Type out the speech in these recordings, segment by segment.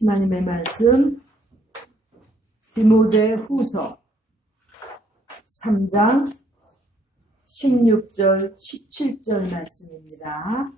하나님의 말씀 디모데후서 3장 16절 17절 말씀입니다.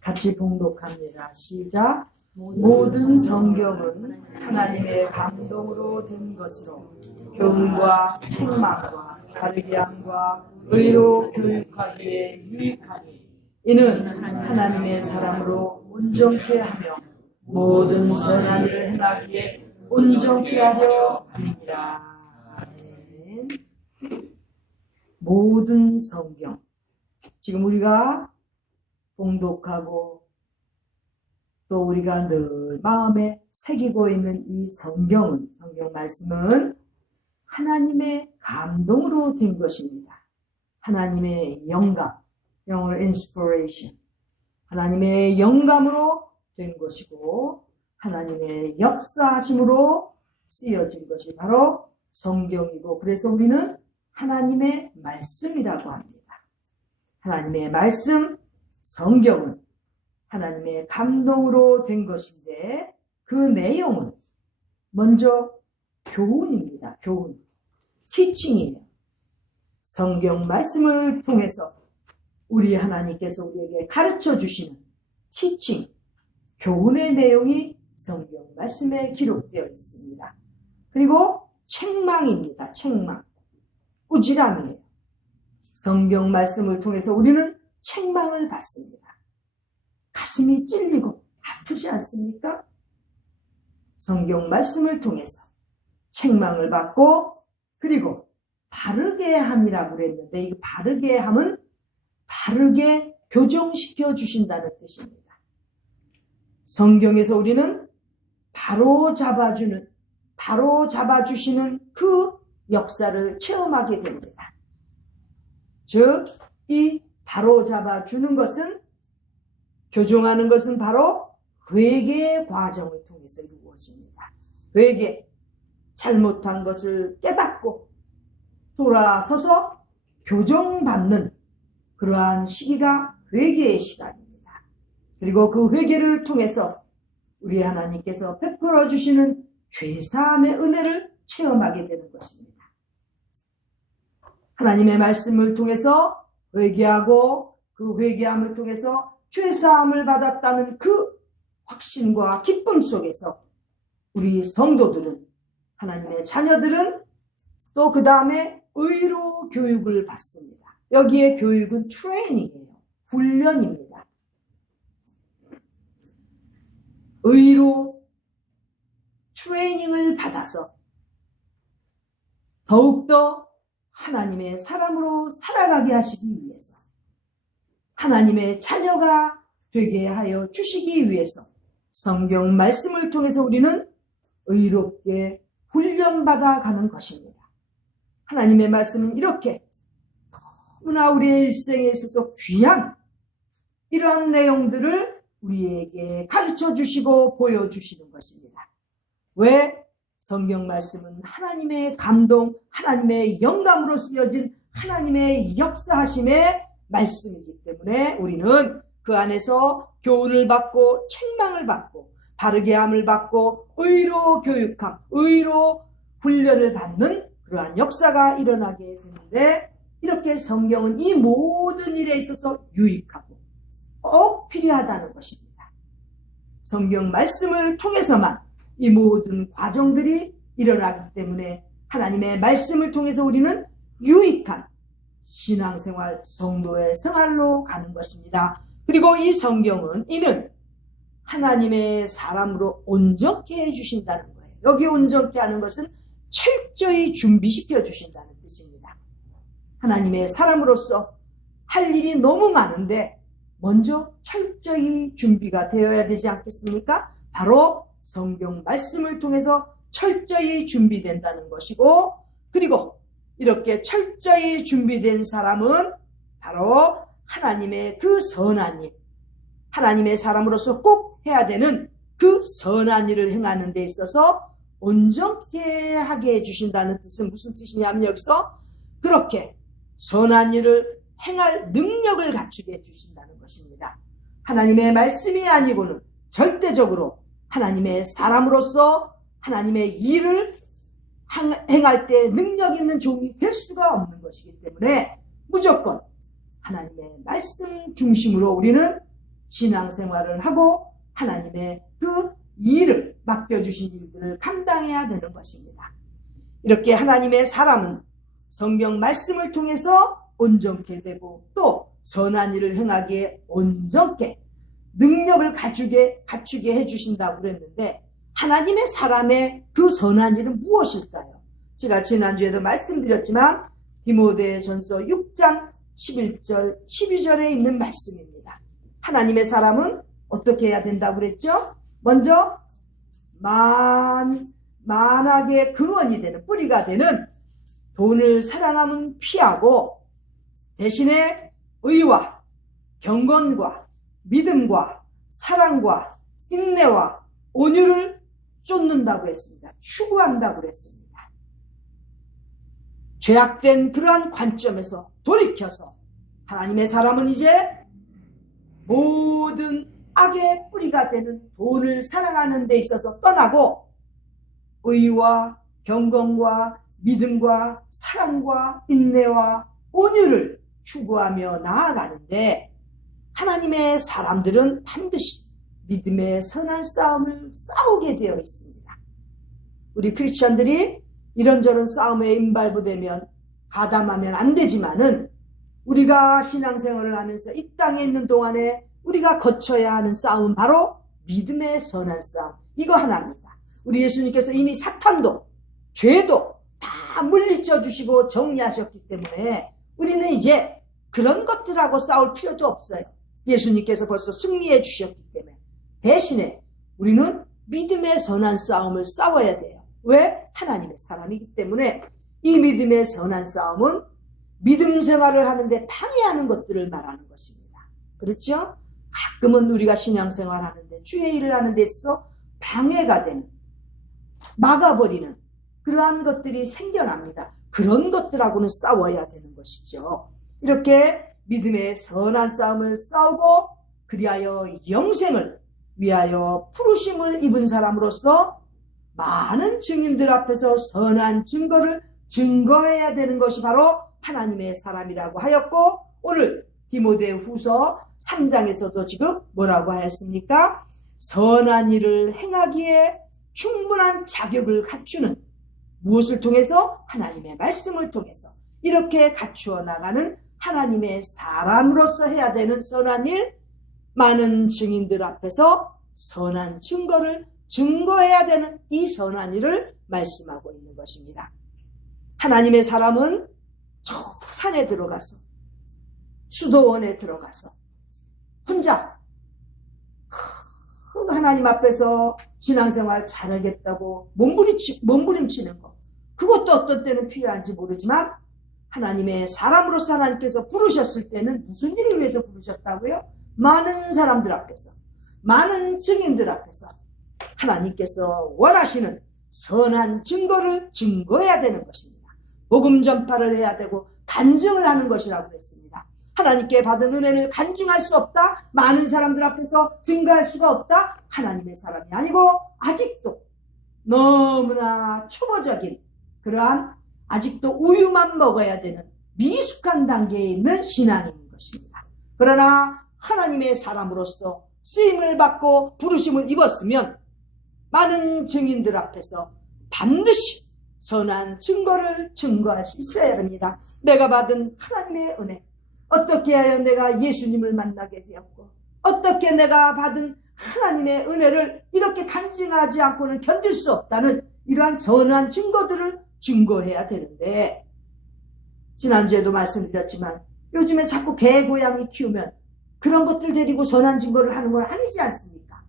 같이 봉독합니다. 시작. 모든 성경은 하나님의 감동으로 된 것으로 교훈과 책망과 바르게 함과 의로 교육하기에 유익하니 이는 하나님의 사람으로 온전케 하며 모든 선한 일을 행하기에 온전케 하려 함이니라. 아멘. 모든 성경, 지금 우리가 봉독하고 또 우리가 늘 마음에 새기고 있는 이 성경 말씀은 하나님의 감동으로 된 것입니다. 하나님의 영감, 영어로 inspiration, 하나님의 영감으로 된 것이고 하나님의 역사하심으로 쓰여진 것이 바로 성경이고, 그래서 우리는 하나님의 말씀이라고 합니다. 하나님의 말씀, 성경은 하나님의 감동으로 된 것인데 그 내용은 먼저 교훈입니다. 교훈, 티칭이에요. 성경 말씀을 통해서 우리 하나님께서 우리에게 가르쳐 주시는 티칭, 교훈의 내용이 성경 말씀에 기록되어 있습니다. 그리고 책망입니다. 책망, 꾸지람이에요. 성경 말씀을 통해서 우리는 책망을 받습니다. 가슴이 찔리고 아프지 않습니까? 성경 말씀을 통해서 책망을 받고, 그리고 바르게 함이라고 그랬는데, 이 바르게 함은 바르게 교정시켜 주신다는 뜻입니다. 성경에서 우리는 바로 잡아주시는 그 역사를 체험하게 됩니다. 즉, 이 바로 잡아주는 것은, 교정하는 것은 바로 회개의 과정을 통해서 이루어집니다. 회개, 잘못한 것을 깨닫고 돌아서서 교정받는 그러한 시기가 회개의 시간입니다. 그리고 그 회개를 통해서 우리 하나님께서 베풀어 주시는 죄사함의 은혜를 체험하게 되는 것입니다. 하나님의 말씀을 통해서 회개하고 그 회개함을 통해서 죄사함을 받았다는 그 확신과 기쁨 속에서 우리 성도들은, 하나님의 자녀들은 또 그 다음에 의로 교육을 받습니다. 여기에 교육은 트레이닝이에요. 훈련입니다. 의로 트레이닝을 받아서 더욱더 하나님의 사람으로 살아가게 하시기 위해서, 하나님의 자녀가 되게 하여 주시기 위해서 성경 말씀을 통해서 우리는 의롭게 훈련받아 가는 것입니다. 하나님의 말씀은 이렇게 너무나 우리의 일생에 있어서 귀한 이러한 내용들을 우리에게 가르쳐 주시고 보여주시는 것입니다. 왜? 성경 말씀은 하나님의 감동, 하나님의 영감으로 쓰여진 하나님의 역사하심의 말씀이기 때문에 우리는 그 안에서 교훈을 받고 책망을 받고 바르게 함을 받고 의로 교육함, 의로 훈련을 받는 그러한 역사가 일어나게 되는데, 이렇게 성경은 이 모든 일에 있어서 유익하고 꼭 필요하다는 것입니다. 성경 말씀을 통해서만 이 모든 과정들이 일어나기 때문에 하나님의 말씀을 통해서 우리는 유익한 신앙생활, 성도의 생활로 가는 것입니다. 그리고 이 성경은 이는 하나님의 사람으로 온전케 해주신다는 거예요. 여기 온전케 하는 것은 철저히 준비시켜 주신다는 뜻입니다. 하나님의 사람으로서 할 일이 너무 많은데 먼저 철저히 준비가 되어야 되지 않겠습니까? 바로 성경 말씀을 통해서 철저히 준비된다는 것이고, 그리고 이렇게 철저히 준비된 사람은 바로 하나님의 그 선한 일, 하나님의 사람으로서 꼭 해야 되는 그 선한 일을 행하는 데 있어서 온전케 하게 해주신다는 뜻은 무슨 뜻이냐면, 여기서 그렇게 선한 일을 행할 능력을 갖추게 해주신다는 것입니다. 하나님의 말씀이 아니고는 절대적으로 하나님의 사람으로서 하나님의 일을 행할 때 능력 있는 종이 될 수가 없는 것이기 때문에 무조건 하나님의 말씀 중심으로 우리는 신앙생활을 하고 하나님의 그 일을 맡겨주신 일들을 감당해야 되는 것입니다. 이렇게 하나님의 사람은 성경 말씀을 통해서 온전케 되고 또 선한 일을 행하기에 온전케 능력을 갖추게 해주신다고 그랬는데 하나님의 사람의 그 선한 일은 무엇일까요? 제가 지난주에도 말씀드렸지만 디모데전서 6장 11절 12절에 있는 말씀입니다. 하나님의 사람은 어떻게 해야 된다고 그랬죠? 먼저 만악의 근원이 되는 뿌리가 되는 돈을 사랑하면 피하고 대신에 의와 경건과 믿음과 사랑과 인내와 온유를 쫓는다고 했습니다. 추구한다고 했습니다. 죄악된 그러한 관점에서 돌이켜서 하나님의 사람은 이제 모든 악의 뿌리가 되는 돈을 사랑하는 데 있어서 떠나고 의와 경건과 믿음과 사랑과 인내와 온유를 추구하며 나아가는데 하나님의 사람들은 반드시 믿음의 선한 싸움을 싸우게 되어 있습니다. 우리 크리스천들이 이런저런 싸움에 임발부되면 가담하면 안 되지만은 우리가 신앙생활을 하면서 이 땅에 있는 동안에 우리가 거쳐야 하는 싸움은 바로 믿음의 선한 싸움. 이거 하나입니다. 우리 예수님께서 이미 사탄도 죄도 다 물리쳐 주시고 정리하셨기 때문에 우리는 이제 그런 것들하고 싸울 필요도 없어요. 예수님께서 벌써 승리해 주셨기 때문에. 대신에 우리는 믿음의 선한 싸움을 싸워야 돼요. 왜? 하나님의 사람이기 때문에. 이 믿음의 선한 싸움은 믿음 생활을 하는데 방해하는 것들을 말하는 것입니다. 그렇죠? 가끔은 우리가 신앙생활 하는데 주의 일을 하는 데 있어 방해가 되는, 막아버리는 그러한 것들이 생겨납니다. 그런 것들하고는 싸워야 되는 것이죠. 이렇게 믿음의 선한 싸움을 싸우고 그리하여 영생을 위하여 부르심을 입은 사람으로서 많은 증인들 앞에서 선한 증거를 증거해야 되는 것이 바로 하나님의 사람이라고 하였고, 오늘 디모데 후서 3장에서도 지금 뭐라고 하였습니까? 선한 일을 행하기에 충분한 자격을 갖추는, 무엇을 통해서? 하나님의 말씀을 통해서 이렇게 갖추어 나가는 하나님의 사람으로서 해야 되는 선한 일, 많은 증인들 앞에서 선한 증거를 증거해야 되는 이 선한 일을 말씀하고 있는 것입니다. 하나님의 사람은 저 산에 들어가서, 수도원에 들어가서 혼자 하나님 앞에서 신앙생활 잘하겠다고 몸부림치는 것, 그것도 어떤 때는 필요한지 모르지만 하나님의 사람으로서 하나님께서 부르셨을 때는 무슨 일을 위해서 부르셨다고요? 많은 사람들 앞에서, 많은 증인들 앞에서 하나님께서 원하시는 선한 증거를 증거해야 되는 것입니다. 복음 전파를 해야 되고 간증을 하는 것이라고 했습니다. 하나님께 받은 은혜를 간증할 수 없다? 많은 사람들 앞에서 증거할 수가 없다? 하나님의 사람이 아니고 아직도 너무나 초보적인 그러한 아직도 우유만 먹어야 되는 미숙한 단계에 있는 신앙인 것입니다. 그러나 하나님의 사람으로서 쓰임을 받고 부르심을 입었으면 많은 증인들 앞에서 반드시 선한 증거를 증거할 수 있어야 됩니다. 내가 받은 하나님의 은혜, 어떻게 하여 내가 예수님을 만나게 되었고, 어떻게 내가 받은 하나님의 은혜를 이렇게 간증하지 않고는 견딜 수 없다는 이러한 선한 증거들을 증거해야 되는데, 지난주에도 말씀드렸지만 요즘에 자꾸 개 고양이 키우면 그런 것들 데리고 선한 증거를 하는 건 아니지 않습니까?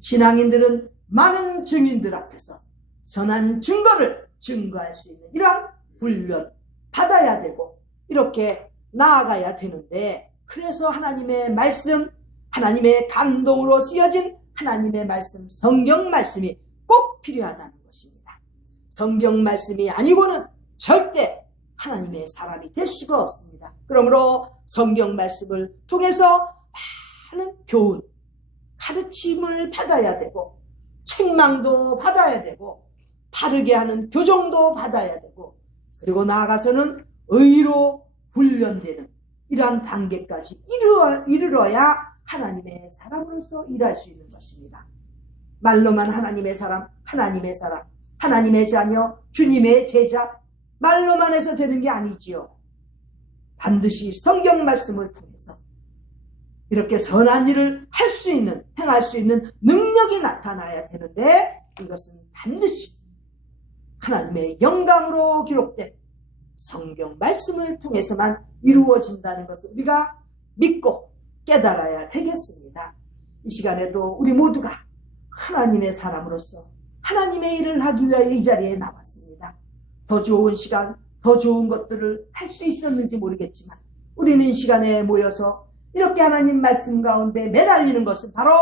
신앙인들은 많은 증인들 앞에서 선한 증거를 증거할 수 있는 이러한 훈련 받아야 되고 이렇게 나아가야 되는데, 그래서 하나님의 말씀, 하나님의 감동으로 쓰여진 하나님의 말씀, 성경 말씀이 꼭 필요하다는 것입니다. 성경 말씀이 아니고는 절대 하나님의 사람이 될 수가 없습니다. 그러므로 성경 말씀을 통해서 많은 교훈, 가르침을 받아야 되고 책망도 받아야 되고 바르게 하는 교정도 받아야 되고 그리고 나아가서는 의로 훈련되는 이러한 단계까지 이르러야 하나님의 사람으로서 일할 수 있는 것입니다. 말로만 하나님의 사람, 하나님의 자녀, 주님의 제자 말로만 해서 되는 게 아니지요. 반드시 성경 말씀을 통해서 이렇게 선한 일을 할 수 있는, 행할 수 있는 능력이 나타나야 되는데 이것은 반드시 하나님의 영감으로 기록된 성경 말씀을 통해서만 이루어진다는 것을 우리가 믿고 깨달아야 되겠습니다. 이 시간에도 우리 모두가 하나님의 사람으로서 하나님의 일을 하기 위하여 이 자리에 나왔습니다. 더 좋은 시간, 더 좋은 것들을 할 수 있었는지 모르겠지만 우리는 이 시간에 모여서 이렇게 하나님 말씀 가운데 매달리는 것은 바로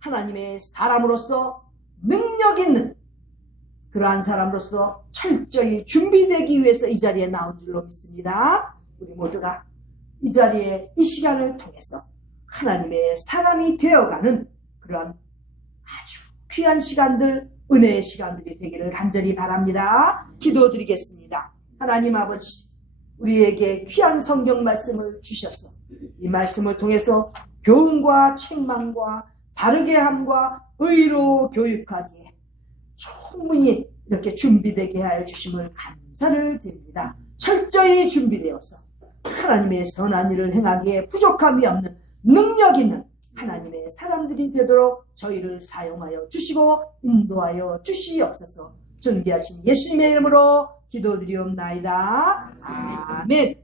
하나님의 사람으로서 능력 있는 그러한 사람으로서 철저히 준비되기 위해서 이 자리에 나온 줄로 믿습니다. 우리 모두가 이 자리에 이 시간을 통해서 하나님의 사람이 되어가는 그러한 아주 귀한 시간들, 은혜의 시간들이 되기를 간절히 바랍니다. 기도드리겠습니다. 하나님 아버지, 우리에게 귀한 성경 말씀을 주셔서 이 말씀을 통해서 교훈과 책망과 바르게 함과 의로 교육하기에 충분히 이렇게 준비되게 하여 주심을 감사를 드립니다. 철저히 준비되어서 하나님의 선한 일을 행하기에 부족함이 없는 능력 있는 하나님의 사람들이 되도록 저희를 사용하여 주시고 인도하여 주시옵소서. 존귀하신 예수님의 이름으로 기도드리옵나이다. 아멘.